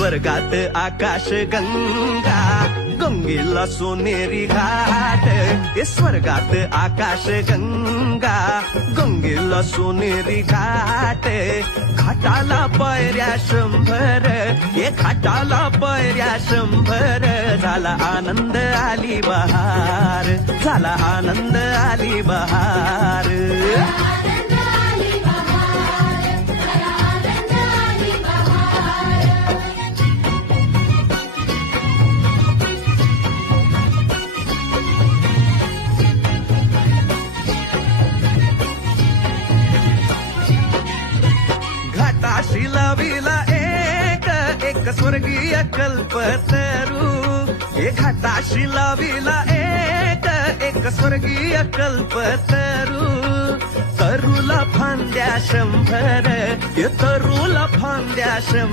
स्वर्गात आकाश गंगा गंगेला सोनेरी घाट स्वर्गात आकाश गंगा गंगेला सोनेरी घाट घाटाला पायऱ्या 100 घाटाला पायऱ्या 100 झाला आनंद आली बहार झाला आनंद आली बहार घाटाशी लाविला एक स्वर्गीय कल्पतरू घाटाशी लाविला एक स्वर्गीय कल्पतरू तरुला फांद्या 100 तरुला फांद्या 100